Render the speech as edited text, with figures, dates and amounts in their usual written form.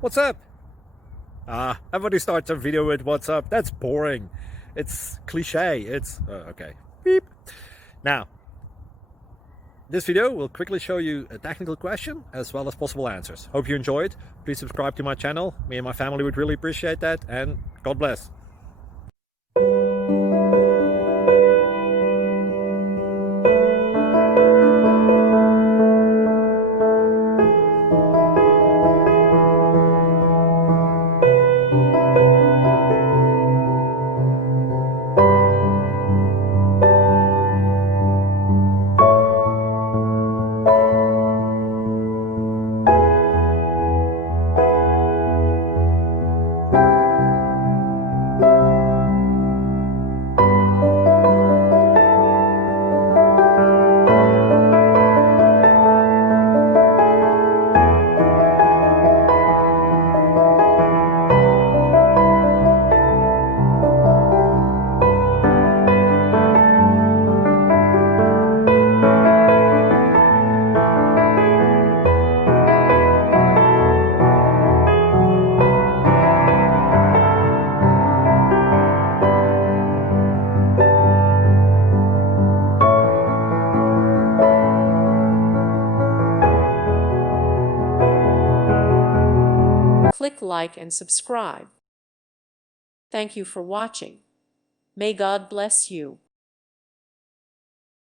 What's up? Everybody starts a video with what's up. That's boring. It's cliche. It's okay. Beep. Now, this video will quickly show you a technical question as well as possible answers. Hope you enjoyed. Please subscribe to my channel. Me and my family would really appreciate that, and God bless. Click like and subscribe. Thank you for watching. May God bless you.